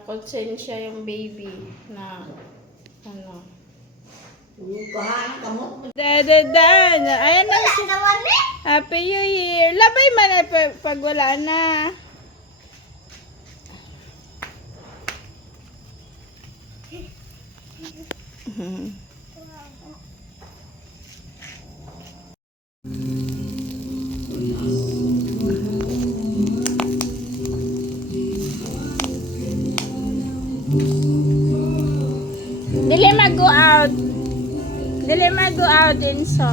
Konsensya yung baby na ano. Dadan. Ayan na si Happy New Year. Labay man na pag wala na. Dili mag-go out. Dili mag-go out, Enso.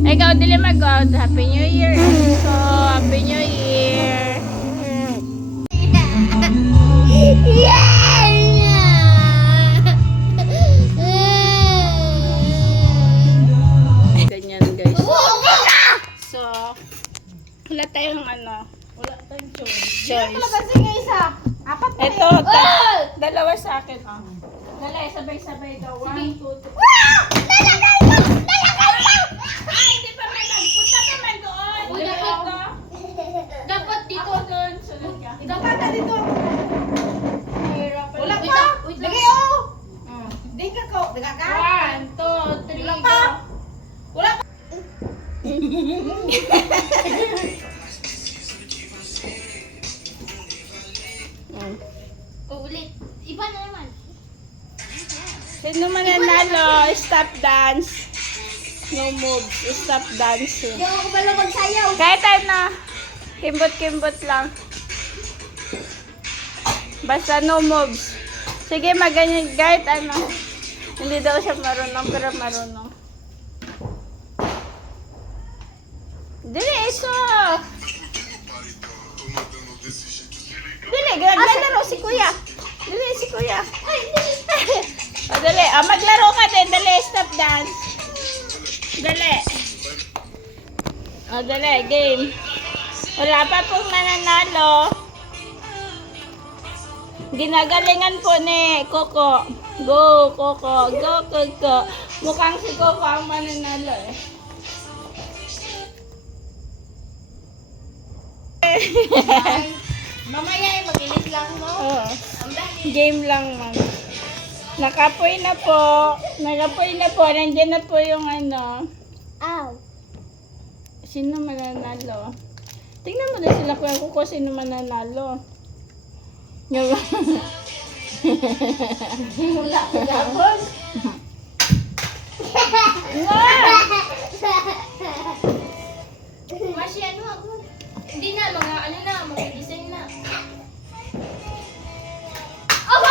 Ikaw, dili mag-go out. Happy New Year, Enso. Happy New Year. Ganyan, guys. So, wala tayong ano. Wala tayong choice. Ito, dalawa sa akin, oh. Dali, sabay-sabay daw. 1, 2, 3. Ay, hindi pa man nagpunta ka man doon. Dapat dito. Ako doon. Sunod ka. Dapat na dito. Nahirapan. Wala pa. Lagi oh. Di ka ko. Di ka ka. 1, 2, 3, Wala pa. Wala pa. Ulit. Iba na naman. Sino man nanalo? Stop dance. No moves. Stop dancing. Hindi ako pala magsayaw. Kahit ano, kimbot-kimbot lang. Basta no moves. Sige, maganyan. Kahit ano. Hindi daw siya marunong, pero marunong. Dili, iso! Dili, gaglalaro si kuya. Dili, si kuya. O, dali. O, maglaro ka din. Dali, stop dance. Dali. O, dali, game. Wala pa pong nananalo. Ginagalingan po ni Coco. Go, Coco. Go, Coco. Mukhang si Coco ang mananalo eh. Mamaya eh, mag-inis lang mo. Oo. Game lang man. Nakapoy na po. Nakapoy na po. Nandiyan na po yung ano. Ow. Sino mananalo? Tingnan mo na sila kuya ko sino mananalo. Yung Wala ko gabon. Masya ano ako. Hindi na, mga ano na, mga design na. Oh,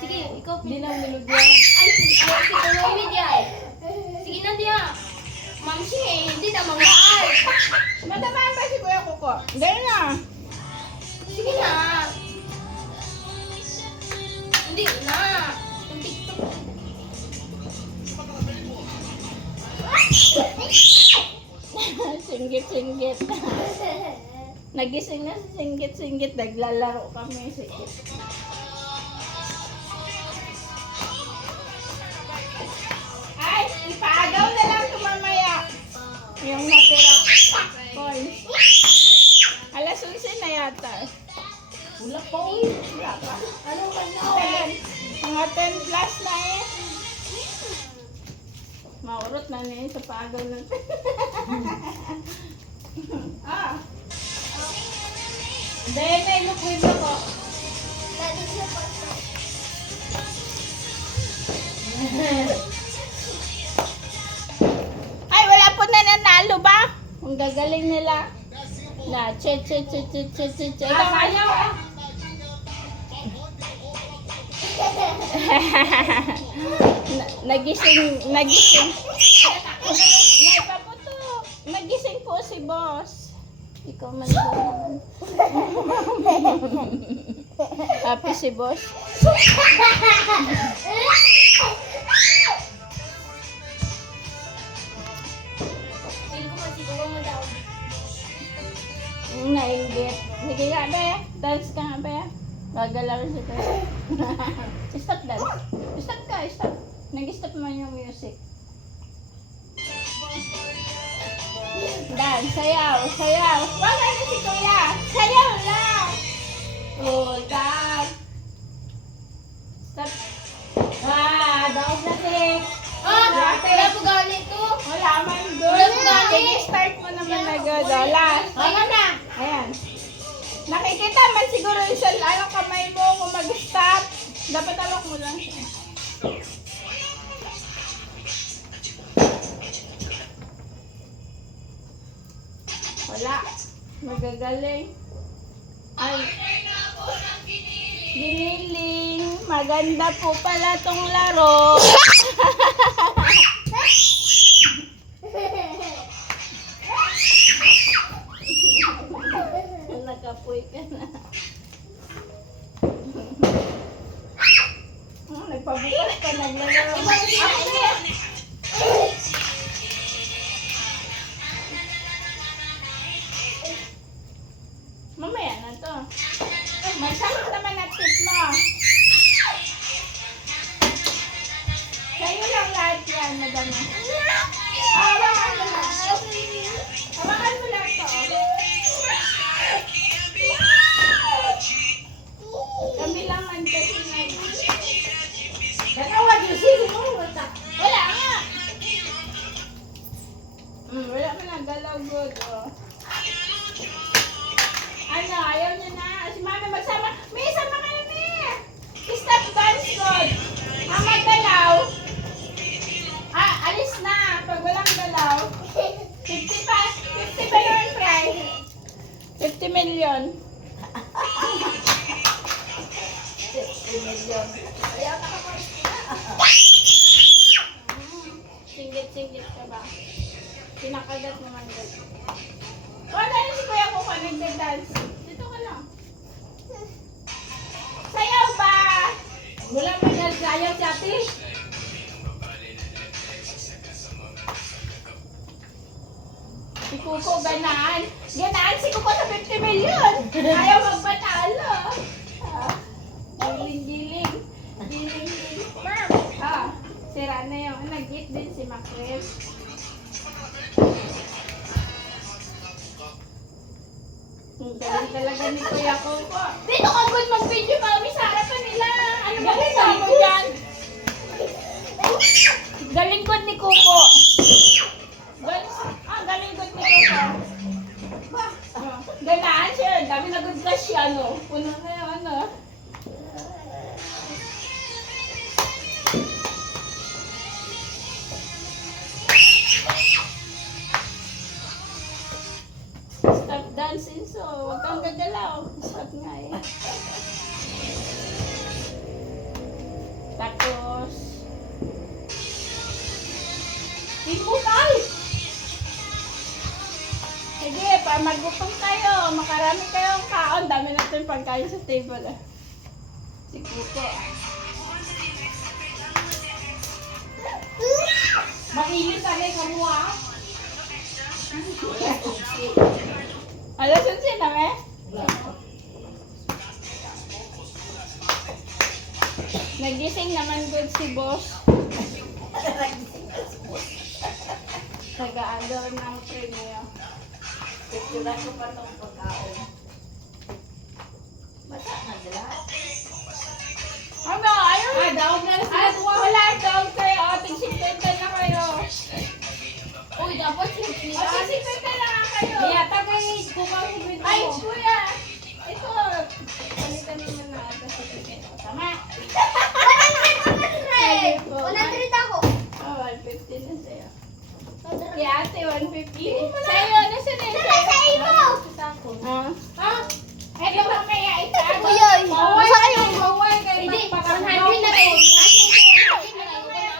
sige, ikaw. Hindi na nilugyan. Ay, sige, tumawid yan. Sige na diya. Ma'am siya eh, hindi na mga art. Matamaan pa si kuya Kuko. Dahil na. Sige na. Hindi na. Yung TikTok. Singgit-singgit. Nagising na si singgit-singgit. Naglalaro kami. Sige. Ay, ipaagaw na lang ito mamaya. Yung natira. Coins. Alas 11 na yata. Wala pa uy. Wala pa. Ano ba na? 10. Mga 10 plus na eh. Maurot na niya sa paagaw natin. Ah. Dahil na ilukoy mo ko. Lagi siya pa. Ay, wala po nananalo ba? Ang gagaling nila. Na, che. Ikaw ayaw ah. Nagising. Naipaputo. Nagising po si boss. Ikaw man ba naman? Happy si boss. Nainggit. Sige nga be. Dance ka nga be. Gagalaw si Kuya. Stop dance. Stop ka. Stop. Nag-stop man yung music. Dance. Ayan, sayaw, sayaw. Wag na si Kuya. Sayaw lang. Hold up. Stop. Daos na tik. Wala po galit to. Wala man doon. Wala po galit. Sige, start mo naman na good. Last. Ayan na. Ayan. Nakikita man siguro yung sa kamay mo kung mag-stop. Dapat alok mo lang siya. Wala. Magagaling. Ay. Giniling. Maganda po pala tong laro. Nakapoy ka na. Nagpabukas ka, naglalaro. Mamaya na to. May sakit naman na tip mo. Sa'yo lang lahat yan, madami. Hawakan mo lang. Hawakan mo lang to. Kami lang man kasi Dalawa yung sili mo. wala nga. Wala mo na galaw good. Oh. Ano, ayaw niya na. Si Mami magsama. May sama ka na, May. Stop dance good. Magalaw. Alis na. Pag walang galaw. 50 pa naman price. 50 million. 50 million. Ayaw na ka. Singgit-singgit ka ba? Pinakagat naman good. Wala na si Kuya Kuko nagda-dance. Dito ka lang. Sayaw ba? Wala mo yan. Ayaw si ate. Si Kuko ganaan. Ganaan si Kuko sa 50 million. Ayaw magpatalo. Giling-giling. Giling-giling. Sira na yung nag-hit din si Macrel. Galing talaga ni Kuya Kuko. Dito ka good mag-video kami sa harapan nila. Ano ba gusto mo dyan? Galing good ni Kuko. Galing good ni Kuko. Ganaan siya. Dami na good ka siya, no? Puno na yung ano. Stop dancing, so huwag kang gagalaw. Stop nga eh. Tapos, timulay! Sige, magupong kayo. Makarami kayong kaon. Dami natin pagkain sa table. Ah. Si Kuko. Makilit ka rin kamuha. Alas 11 na, me? Nagising naman good si boss. Tagaan daw ng premium. Picturean ko pa itong pagkaon. Bata na dala. Ano? Ayaw na. Daog na At wala daw kayo. Ating 50 na kayo. Uy, dapat O, 50 na nga kayo. Yata kay kukaw si Bito. Ay, kuya. Ito. Palitan naman na ata sa 50. Tama. 100 ako. Oh, 150 na sa'yo. Kay ate, 150. Sa'yo, nasa na yun? Sa iyo! Ha? Ito mamaya, itago. Uy, uy. Bawal Masa kayo? Bawal kayo. Hindi, 100 magpapagawa. na kayo. 100 na kayo.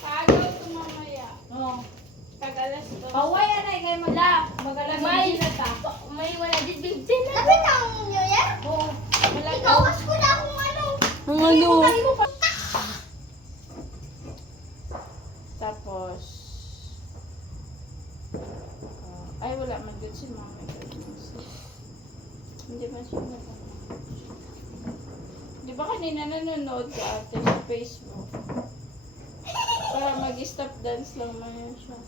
Pagaw to mamaya. Oh. Pag-alas to. Paway anay kay magalang May- sila ta. May 115 na. Lapit ang New Year? Oh. Wala Ikaw, mas ko na kung ano. Ano? Tapos, ay wala man good si mama. Hindi man siya nanonood. Di ba kanina nanonood ka ate sa Facebook? Para mag-stop dance lang man yun siya.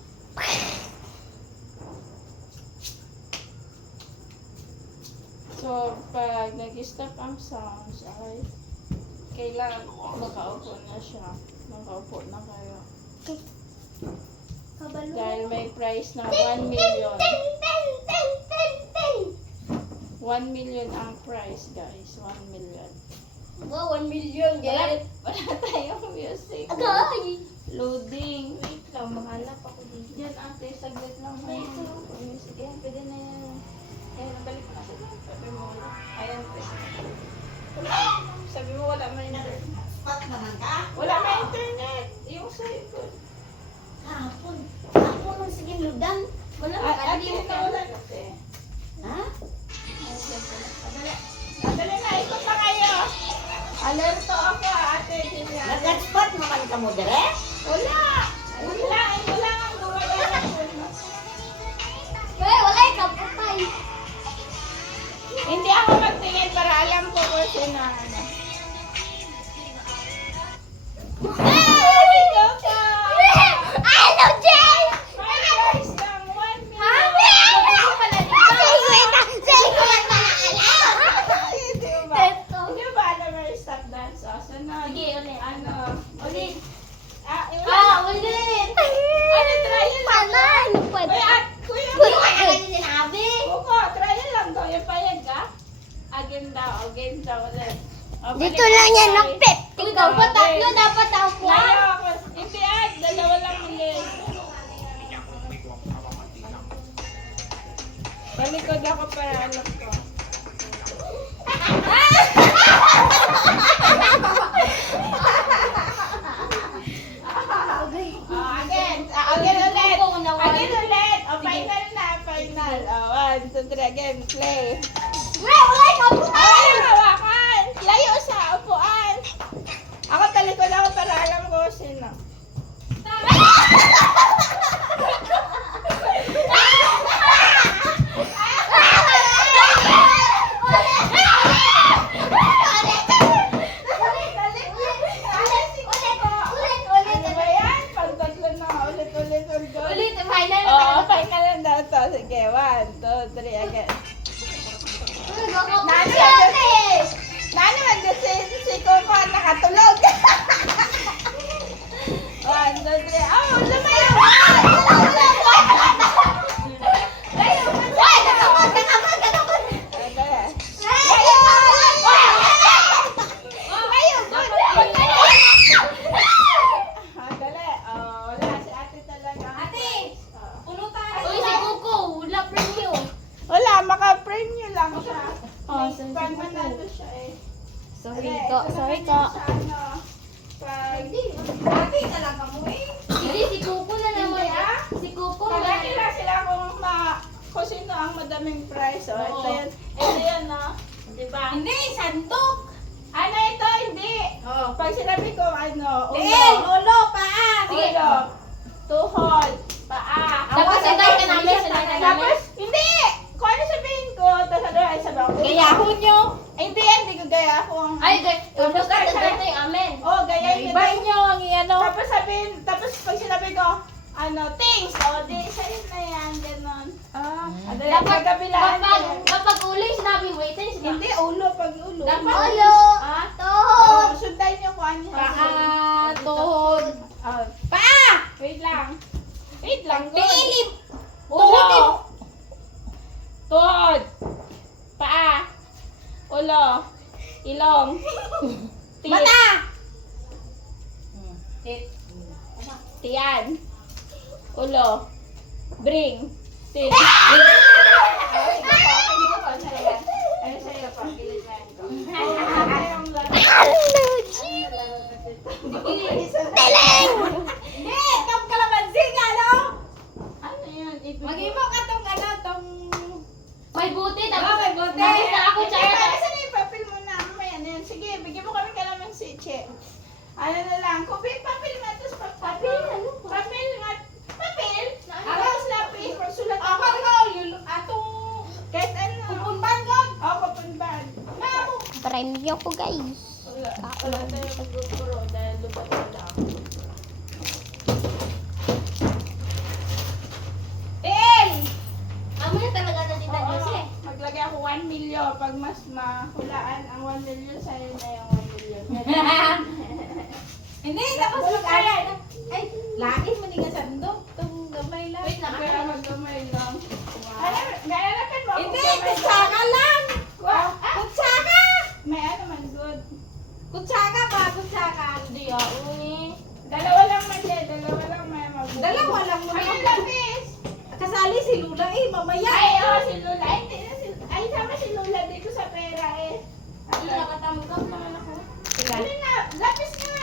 nag-stop ang sounds ay kailangan makaupo na siya. Makaupo na kayo. Kabalo. Dahil may price na 1 million. 1 million ang price, guys. 1 million. Wow, 1 million, guys. Wala tayong music. Agay! Loading. Wait lang, makahanap ako dito. Diyan ate, saglit lang. May music yan. Pwede na yan. Ayan, nabalik na sa lang. Sabi mo wala. Ayan, pwede. Sabi mo wala may internet. Pat naman ka. Wala may internet. Yung cellphone. Hapon. Hapon ang sige ludan. Wala, Ate, makaliw ka. wala kasi. Ha? Adali na, ikot na kayo. Alerto ako, ate. Ganyan. Nag-spot naman ka mo dire? Wala. Wala ang gumagana. Wala ikaw, patay. Hindi ako magtingin para alam ko kung sino ang ano. Ikaw pa! Ano, Jay? May price ng 1 million. Hindi mo ba? Hindi mo ba alam may stop dance? O, sunod. Sige, ulit. Ano? Ulit. Wala. Ulit. Ano, trial lang. Uy, at, kuya. Buko, trial lang daw. Yung payag ka? Again daw, ulit. O, balik Dito lang yan guys. ng pep. Kung dapat tatlo, dapat ako. Layo ako. Hindi at, dalawa lang ulit. Talikod ako para alam ko. Again ulit. Again ulit. O, final na, final. O, 1, 2, 3, again, play. Ay, hawakan. Layo sa upuan. Ako talikod ako para alam ko kung sino. Ano ba yan? Pagtatlo na. Ulit. Ulit, final. Oo, final na daw to. Sige, 1, 2, 3, again. Nani man si Coco nakatulog. 1, 2, 3. Oh, lumayo. Uy, si Coco, wala premyo. Wala, maka-premyo lang siya. Pag manalo siya eh. Sorry ko. Ate talaga mo eh. Sige, si Coco na naman. Si Coco na Pagkaki lang sila kung sino ang madaming prize. Oh, ito yan. Ito yan, no? Diba? Hindi, sandok. Ano ito? Hindi. Oh. Pag sinabi ko, ano, Diin, ulo, ulo, paa. ulo, tuhod, paa. Tapos sagay ka namin, sagay ka namin. Tapos, hindi! Kung ano sabihin ko, tapos ano ay sabi ko. Gayahon nyo. Ay, hindi yan, hindi ko gaya ako ang... Ay, tapos ganito yung amen. Oh, gaya yun. Iba nyo ang iano. Tapos sabihin, tapos pag sinabi ko, ano, things, o, di, sa'yo na yan, gano'n. Dapat kabilaan yan. Kapag ulo yung sinabi mo, ito yung sinabi. Hindi, ulo, pag ulo. Dapat Ulo. Ah? Oh, sundan niyo kung ano. Paa, tuhod. Oh, Paa. wait lang. Wait lang. Piilip. Ulo. Tuhod. Paa. Ulo. Ilong. Tit. Mata. Tiyan. Ulo. Bring. Tit. Ano sa'yo pa? Kilitan ko. Ano yung laro? Hindi, itong kalamansi nga, no? Ano yun? Mag-ibo ka tong ano, tong... May buti, tapos Oh, may buti. nakita ako tsaka Saan yung papel mo na? Mamaya na yun. Sige, bigyan mo kami kalaman si Che. Ano na lang? Papel nga. Tapos papel. Papel nga. Papel? Tapos lapis. Sulat Ako, ako. yung atong... Kahit ano. Pupunban ko. Oo, papunban. Mamo. Premyo ko, guys. Wala tayong mag-gupuro dahil lubat na lang. Del! amo na talaga na tita Oo, Jose. maglagay ako 1 million pag mas mahulaan ang 1 million, sa'yo na yung 1 million. Hindi, tapos mag-aral. Ay, lagi mo ni nga sandok. Itong gamay lang. Wait lang. Kaya magkamay lang. Alam, naalalakan mo ako Hindi, kamay lang. kutsaka lang. Wow. Kutsaka. May ano man, good. Kutsaka pa, kutsaka. Hindi ah. Uni. Dalawa lang man yan, dalawa lang may mag-good. Dalawa lang mo Ay, naman. ang lapis! Kasali si Lula eh, mamaya. Ay, oh, si Lula. Ay, hindi na si... Ay, sama si Lula dito sa pera eh. Hindi nakatamgap naman ako. Ano na? Lapis nga!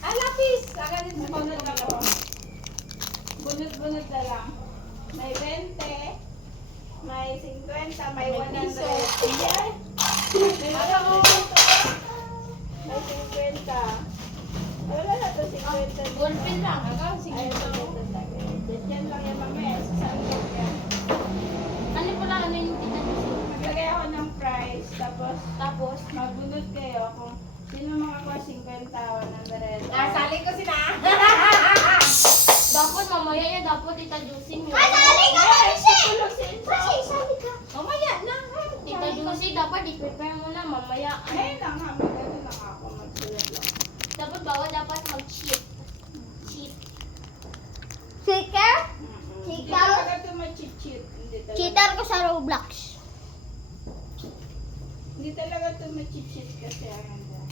Ah, lapis. Saka din sa Bunot ako. Bunot-bunot na lang. May 20, may 50, may 100. Yan. May 50. Wala na to 50. Ballpen lang. Ay, yan lang yan mamaya. Saan ko yan? Ano pala ano yung tinatusok? Maglagay ako ng price, tapos Tapos, magbunot kayo kung sino makakuha 50, 100. Sali ko sila. dapat mamaya niya dapat itajusin yun. Tulog si Inso. Mamaya na. Tita Juicy, dapat i-prepare mo na mamaya. Ngayon lang ha, magano lang ako magsulat lang. Dapat dapat mag-cheat. Cheat. Cheater? Hindi Ikaw? talaga ito mag-cheat. Hindi talaga. Cheater ko sa Roblox. Hindi talaga ito mag-cheat kasi ano dyan.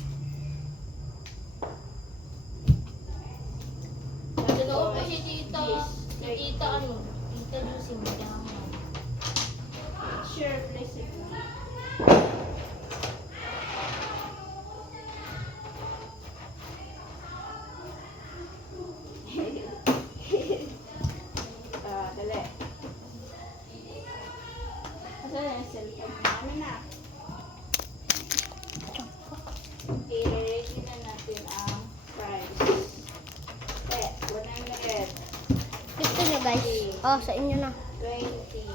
Nagdaloo pa si tita. Si tita ano? Tita Juicy mo. Sure, please. Dali. Asan na yung cellphone? Ano na? I-ready na natin ang price. 100, Ito nyo guys. Oh, sa inyo na. 20.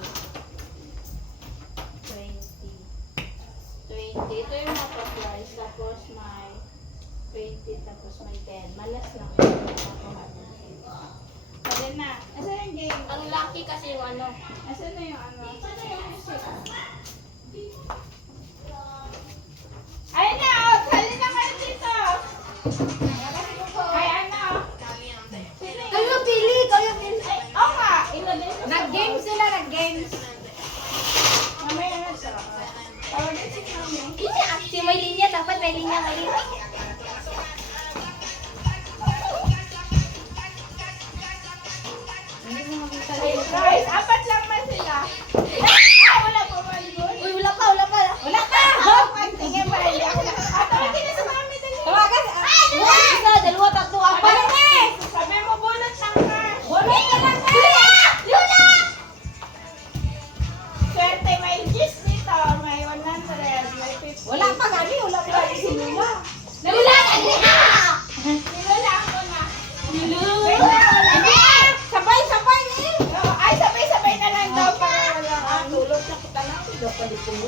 20. Ito yung mga price. Tapos may 20. Tapos may 10. Malas lang. Pwede na. Asan yung game? Ang lucky kasi yung ano. Asan na yung ano? Asan na yung music? Ayun na! Oh! Sali na kayo dito! Ay, ano? Kayo pili, kayo pili. Ay, oo nga! Ilagay ko sa Nag-games sila, nag-games. Mamaya na siya. Tawagin si Mami. Si may linya, dapat may linya. Ay, guys, apat lang man sila. Ah, wala pa man yun. Uy, wala pa. Wala ka. Sige, mali ako. Tawagin na sa Mami, dali. Tawagan. Isa, dalawa, tatlo, apat. Sabi mo, bunot ng cash. Wala ka lang. Swerte, may gis dito. May 100, may 50. Wala pa gali, wala pa gali si Lula. Nilala ako na. Sabay eh. Ay, sabay-sabay na lang daw para wala. Tulog na kita lang. Ito pa dito mo.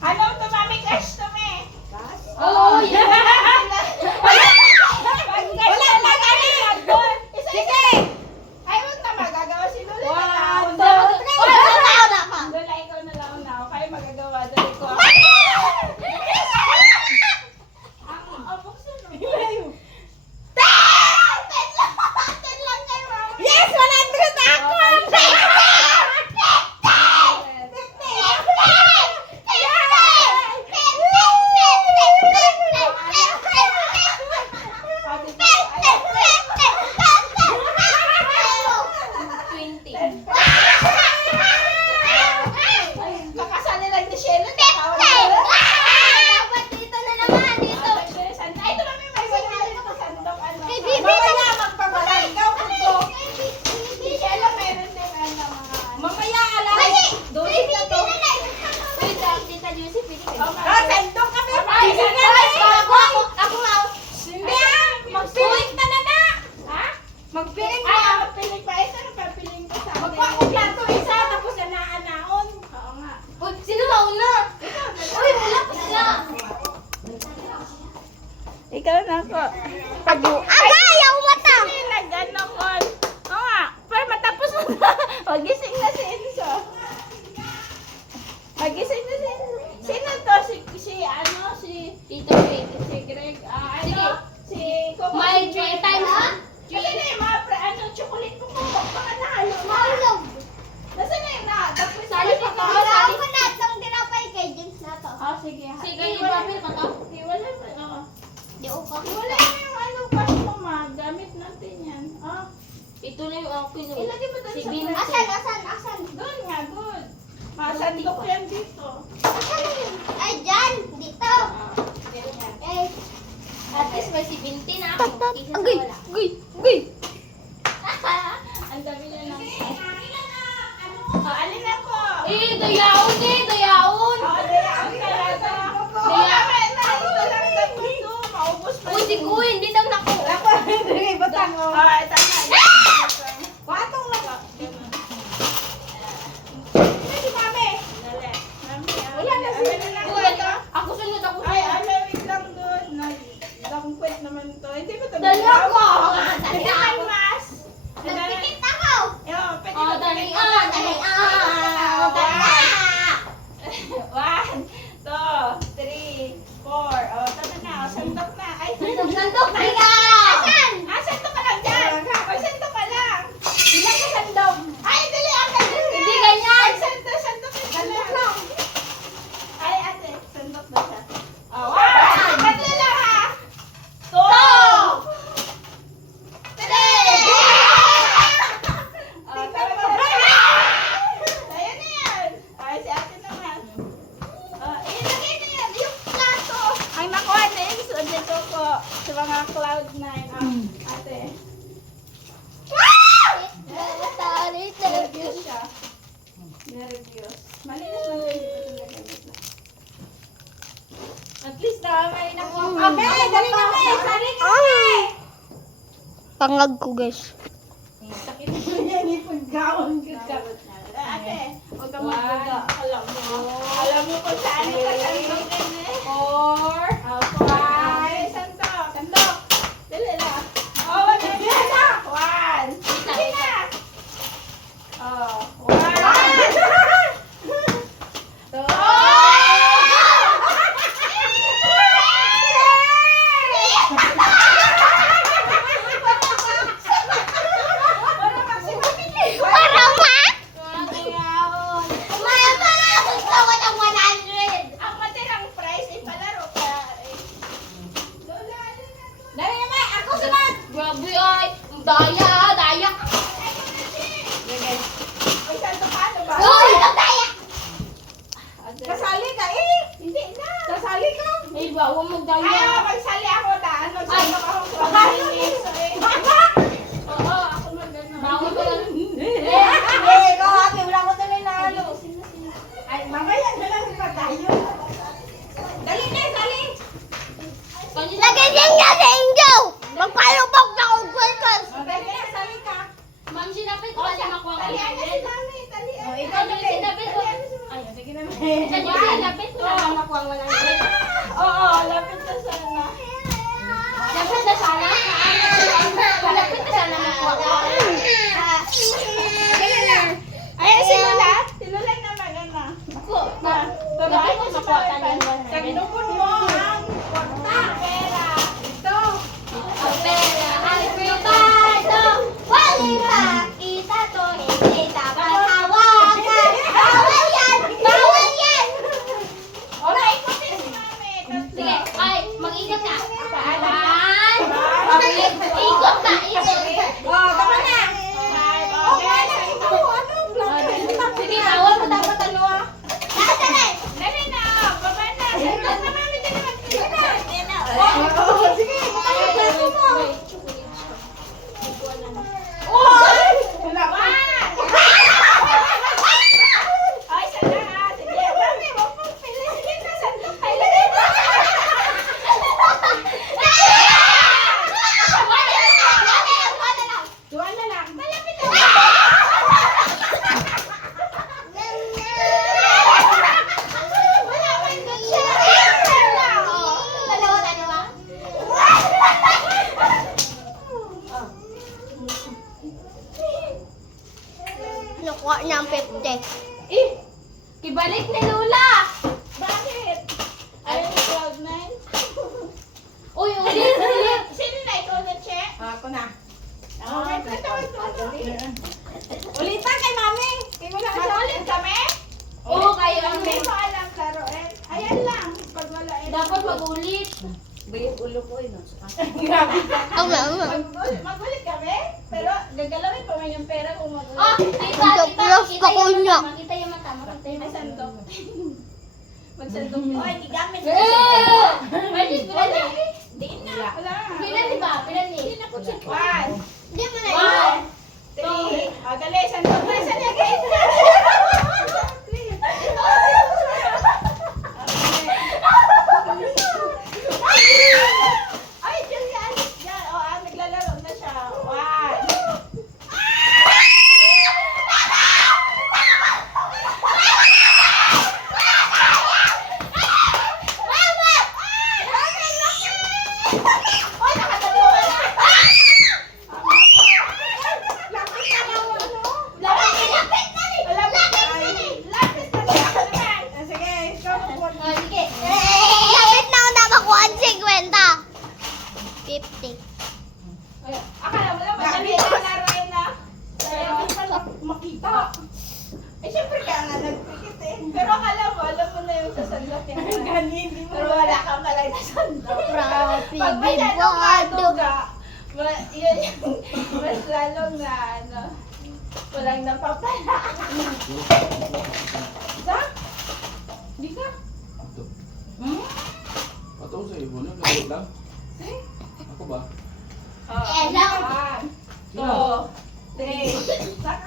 Ano to, Mami? Cash to, me. Oh, Wala na gali. Sige. Ay, wag na magagawa si Lola. One, na lang. two, three. Lola, ikaw na lang una. Okay, magagawa. Dali ko. Ang buksan mo. Ten lang kayo, Mami. Yes, 100 ako. sige. Sige, i-profile ko to. Wala pa. Oo. Di ako. Wala na yung ano customer. Gamit natin yan. Oh. Ito na yung akin. oh. Ilagay mo doon Si sa Bim. present. Asan? Doon nga, doon. Masandok yan dito. Ay, dyan. Dito. Ah, ganyan. Eh, At least may si Binti na ako. Isa sa agay, wala. agay. Ang dami niya ng... Oh, alin ako? Dayaon dayaon. Oh, dayaon talaga. Dayaon na. Ito lang dapat to. Maubos pa. Uy, si Kuya, hindi lang nako. Ako, hindi, batang o. Ah, tama. Patong lang. Ganun. Si mami. Dali. Mami, Wala na si- amin lang Kuya, ito. ako sunod ako. Ay, wait lang doon. Nag-quit naman to. Hindi ba ito? Dali ako. Hindi man mas. Nagpikit ako. Yo, pwede Oh, ba dali pipikit? ah, dali ah. Dali ah. 1, 2, 3, 4. Oh, tama na. Oh, sandok na. Ay, Sandok na yan. Asan? Ah, sandok ka lang dyan. Oh, sandok ka lang. Ilan ka sandok? Ay, dali ako. Hindi ganyan. Ay, sandok ka Sandok lang. lang. Ay, ate, sandok na siya. Oh, 1, tatlo lang ha. 2, 3. Oh, tama na. Ayan na yan. Ay, si ate naman. Oh, ilagay na yan. Yung plato. Ang nakuha na yung suod nito po. Sa mga Cloud9. Oh, ate. Nervyos siya. Nervyos. Malinis lang kayo dito sa gamit na. At least na may nakuha. Okay, dali na may. Sali ka. Pangag ko, guys. Sakit mo yan, ipagkaon ka. Ate, huwag ka magbuga. Alam mo kung saan mo kasandokin eh. 4. Oh, 5. Sandok. Sandok. Dali lang. Oh, wag na yan. 1. Sige na. Oh, 1. Parang ma? Dayaon. Gusto ko ng 100. Ang matirang price ay palaro ka. Lola, alin na to? Dali na may. Ako sunod. Grabe ay. Daya. Ay, saan ka ano ba? Uy! Kasali ka eh. Hindi na. Kasali ka. Ay, bawang magdaya. Ayaw, magsali ako na. Ano, saan ako Oo, ako magano. Bawang ka lang. Eh, ikaw ate. Wala ko dali na ano. Ay, mamaya na lang pa tayo. Dali na, dali. Lagay niya niya sa inyo. Magpalubog na akong kwentos. Dali na, sali ka. Ma'am, sinapit ko pala makuha ka Talian na si natin. mami. Talian. Oh, ikaw Ikaw dali. yung sinapit ko. Ay, sige na may. Ikaw yung sinapit ko na makuha mo lang. Oo, lapit na sana. Lapit na sana. Lapit na sana makuha ko. Ay, si Lola. Si Lola na magana. Ako. Lapit mo makuha ka niya. Tagdukon mo ang kwarta. Pera. Ito. Ang pera ay privado. Wali pa kita to, hindi dapat hawakan. Bawal yan! Bawal yan! Ola, ikutin si mami. Sige, ay, mag-ikot ka. Paano? Ikot ka, ikot. Oh, tama na. Five. Oh, Okay. ano? Ito, ano? Sige, bawal mo dapat ano ah. Dali na. Baba na. Sandok na mami. Dali mag-sige na. Oh, sige. Plato mo. Wala pa. Ay, sana ha. Sige. Mami, wag mong pili. Sige na. Sandok. Ay, lagay mo. Tuwan na lang. Malapit na. Wala man doon siya. Nakuha niya ang 50. Eh, kibalik ni Lola. Bakit? Ayaw ni Cloud9? Uy, ulit. Sino na ikaw na, Che? Ako na. Okay, tawag mo. Ulitan kay mami. Kay wala ka siya. Mag-ulit kami? Oo, kayo ang Hindi ko alam laruin. Ayan lang. Dapat magulit. Bayang ulo ko eh. Grabe ka. Magulit kami, pero gagalawin pa man yung pera kung magulit. Oh, kita, Ang kita, close kita pa ko yung niya. mata. Makita yung mata. Makita yung May mata. sandok. Magsandok mo. Oy, gigamit ko. Pwede, pwede. Di na. Wala. Pilan di ba? Pilan ni? One, Hindi mo na One. three. O, dali, sandok na. Saan yung guys? Ay, Julian. Yan. O, naglalaro na siya. One. Oy, nakatalo ka na. Lapit na lang, ano? Lapit na rin. Lapit na rin. Ako naman. Sige, ikaw po. Oh, sige. Lapit na ako nabakuha ang 50. 50. Ay, akala mo lang, madali na laruin na. Pero, makita. Eh, syempre ka nga nagpikit eh. Pero akala mo, alam mo na yung sasandok yung pero wala kang kalay na sandok. Pag masyadong maduga, yun yung mas lalong na ano, walang napapala. Zach? Di ka? Atau sa ibo na, lagot lang. Ako ba? Oh, lang. 1, 2, 3. Zach?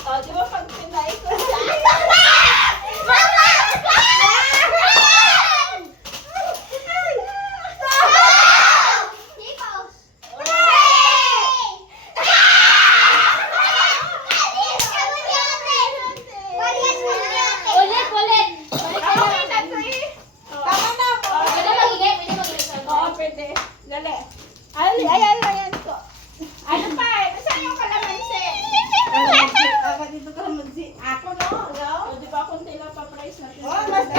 Oh, di ba pag pinay ko Ulit, ulit. Balik ka Okay na. na, 3. Tama na po. Pwede magigay, pwede magigay. Oo, pwede. Dali. Ayan ko. Ano pa eh? Saan yung kalamansi? Ako dito ka magsi. Ako no? No? O, di ba kunti lang pa-price natin? Oh, basta.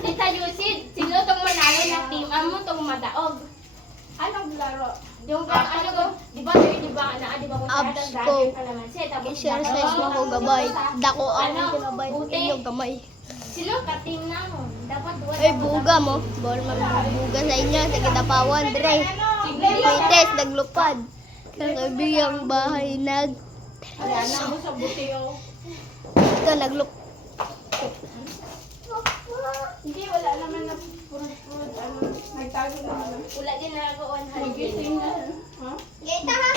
Tita Yusid, sino tong manalo ng team? Amo tong madaog. Anong laro? Yung ano ko, di ba sir, di ba na, di ba kung Abs sa ko. dahil kalamansi, tapos I-share size mo ko gabay. Dako ang Ano? gabay. Buti. Inyong gamay. Sino ka-team na mo? Dapat duwa. Ay, buga mo. Bawal magbuga sa inyo. Sa kitapawan, Dre. Pites, naglupad. Sa kabilang bahay, Wala na mo sa butiyo. Ito, naglup. Hindi, wala naman na purut-purut. Ano, nagtago naman. Wala din na ako 100. Nagising na. Ha? Gita ha.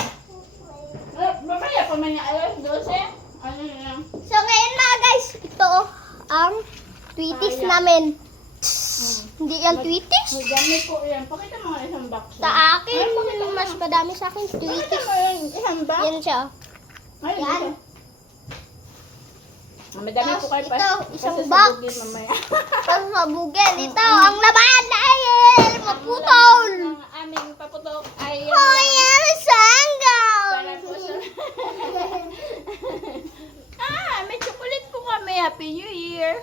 Mamaya pa man yung alas 12. Ano na? So, ngayon mga guys, ito ang tweeties namin. Hindi yan tweeties. May gamit ko yan. Pakita mo nga isang box. Sa akin, mas madami sa akin Pakita tweeties. mo yung isang box. Yan siya. Ayun, Yan. ito. Madami ko kayo pa. Ito, isang Kasi box. sabugin mamaya. Tapos mabugel. Ito, ang laban dahil maputol. Ang aming paputok ay Royal Sangam. para po sa... may chocolate po kami. Happy New Year!